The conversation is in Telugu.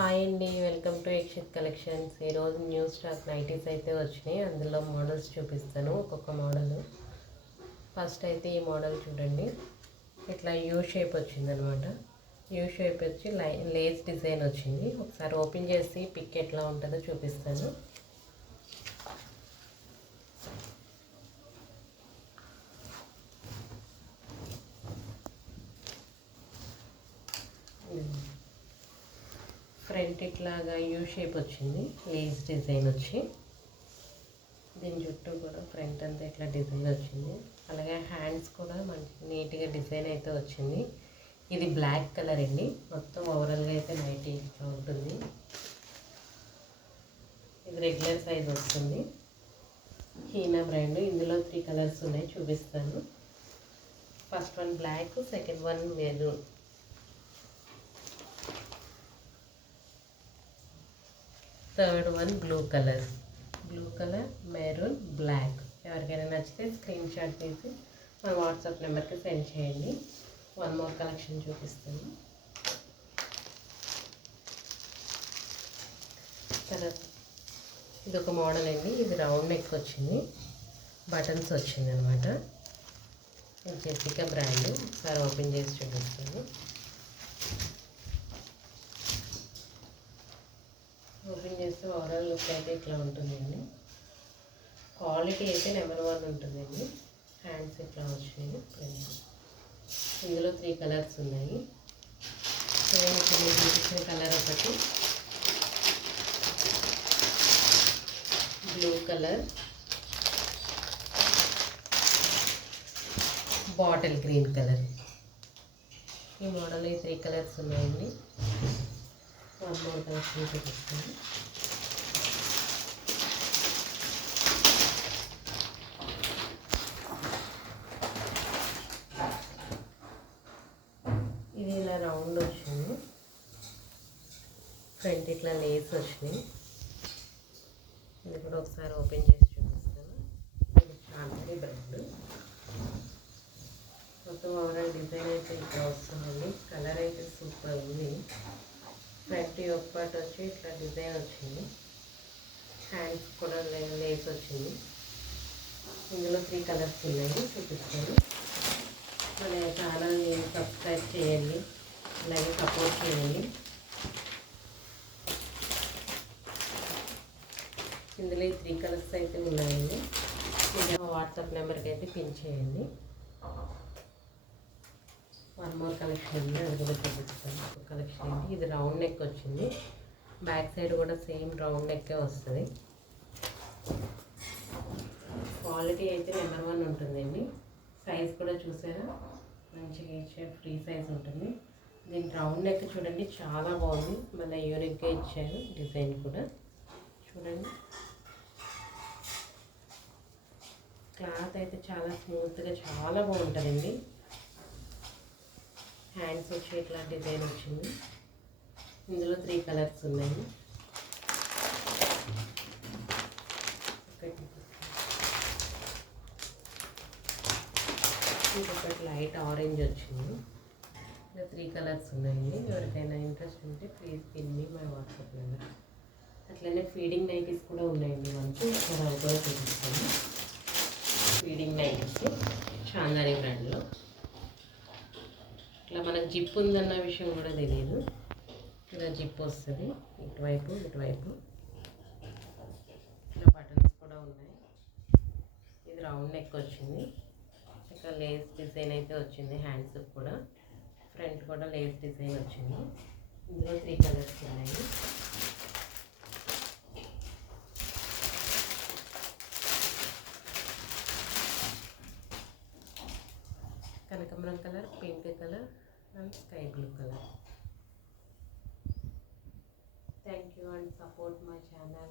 హాయ్ అండి, వెల్కమ్ టు యక్షిత్ కలెక్షన్స్. ఈరోజు న్యూ స్టాక్ నైటీస్ అయితే వచ్చినాయి. అందులో మోడల్స్ చూపిస్తాను, ఒక్కొక్క మోడల్. ఫస్ట్ అయితే ఈ మోడల్ చూడండి. ఇట్లా యూ షేప్ వచ్చిందనమాట. యూ షేప్ వచ్చి లేస్ డిజైన్ వచ్చింది. ఒకసారి ఓపెన్ చేసి పిక్ ఎట్లా ఉంటుందో చూపిస్తాను. ఫ్రంట్ ఇట్లాగా యూ షేప్ వచ్చింది, లేస్ డిజైన్ వచ్చి. దీని చుట్టూ కూడా ఫ్రంట్ అంతా ఇట్లా డిజైన్ వచ్చింది. అలాగే హ్యాండ్స్ కూడా మంచి నీట్గా డిజైన్ అయితే వచ్చింది. ఇది బ్లాక్ కలర్ అండి. మొత్తం ఓవరాల్గా అయితే నైటీ ఇట్లా ఉంటుంది. ఇది రెగ్యులర్ సైజ్ వస్తుంది. హీనా బ్రాండ్. ఇందులో 3 కలర్స్ ఉన్నాయి, చూపిస్తాను. First one black, second one maroon, third one blue colour, maroon, black. ఎవరికైనా నచ్చితే స్క్రీన్ షాట్ తీసి మా వాట్సాప్ నెంబర్కి సెండ్ చేయండి. వన్ మోర్ కలెక్షన్ చూపిస్తాను. తర్వాత ఇది ఒక మోడల్ అండి. ఇది రౌండ్ నెక్ వచ్చింది, బటన్స్ వచ్చింది అనమాట. ఇది జెసికా బ్రాండ్. ఒకసారి ఓపెన్ చేసి చూపిస్తాను. ఓపెన్ చేస్తే ఓవరాల్ లుక్ అయితే ఇట్లా ఉంటుందండి. క్వాలిటీ అయితే నెంబర్ 1 ఉంటుందండి. హ్యాండ్స్ ఇట్లా వచ్చినాయి. ఇందులో 3 కలర్స్ ఉన్నాయి. నేను చూపించిన కలర్ ఒకటి blue colour, bottle green colour. ఈ మోడల్ 3 కలర్స్ ఉన్నాయండి. వన్ మోర్ కలెక్షన్ చూపిస్తాను. ఇది ఇలా రౌండ్ వచ్చింది, ఫ్రంట్ ఇట్లా లేస్ వచ్చినాయి. ఇది కూడా ఒకసారి ఓపెన్ చేసి చూపిస్తాను. ఇది చాందరి బ్రాండ్. మొత్తం ఓవరాల్ డిజైన్ అయితే ఇట్లా వస్తుందండి. కలర్ అయితే సూపర్ ఉంది. ఫ్రంట్ ఒక పార్ట్ వచ్చి ఇట్లా డిజైన్ వచ్చింది. హ్యాండ్స్ కూడా లేస్ వచ్చింది. ఇందులో 3 కలర్స్ ఉన్నాయి, చూపిస్తాను. మన ఛానల్ని సబ్స్క్రైబ్ చేయండి, అలాగే సపోర్ట్ చేయండి. ఇందులో 3 కలర్స్ అయితే ఉన్నాయండి. ఇంకా వాట్సాప్ నెంబర్కి అయితే పిన్ చేయండి. వన్ మోర్ కలెక్షన్ ఉంది, అది కూడా చూపిస్తాను. ఒక కలెక్షన్ ఏంటి, ఇది రౌండ్ నెక్ వచ్చింది. బ్యాక్ సైడ్ కూడా సేమ్ రౌండ్ నెక్కే వస్తుంది. క్వాలిటీ అయితే నెంబర్ 1 ఉంటుందండి. సైజ్ కూడా చూసారా, మంచిగా ఇచ్చే ఫ్రీ సైజ్ ఉంటుంది. దీని రౌండ్ నెక్ చూడండి, చాలా బాగుంది. మళ్ళీ యూనిక్గా ఇచ్చారు డిజైన్ కూడా. చూడండి, క్లాత్ అయితే చాలా స్మూత్గా చాలా బాగుంటుందండి. హ్యాండ్స్ వచ్చి ఇట్లా డిజైన్ వచ్చింది. ఇందులో 3 కలర్స్ ఉన్నాయి. ఇంకొకటి లైట్ ఆరెంజ్ వచ్చింది. ఇలా 3 కలర్స్ ఉన్నాయండి. ఎవరికైనా ఇంట్రెస్ట్ ఉంటే please pin me my WhatsApp number. అట్లనే ఫీడింగ్ నైటీస్ కూడా ఉన్నాయండి మనకి. ఒకసారి అవి కూడా చూపిస్తాను. ఫీడింగ్ నైటీస్ చాందాని బ్రాండ్లో. ఇట్లా మనకు జిప్ ఉందన్న విషయం కూడా తెలియదు. ఇలా జిప్ వస్తుంది, ఇటువైపు ఇటువైపు. ఇట్లా బటన్స్ కూడా ఉన్నాయి. ఇది రౌండ్ నెక్ వచ్చింది. ఇక్కడ లేస్ డిజైన్ అయితే వచ్చింది. హ్యాండ్స్ కూడా ఫ్రంట్ కూడా లేస్ డిజైన్ వచ్చింది. ఇందులో 3 కలర్స్ ఉన్నాయి. కనకాంబరం colour, pink colour and sky blue colour. Thank you and support my channel.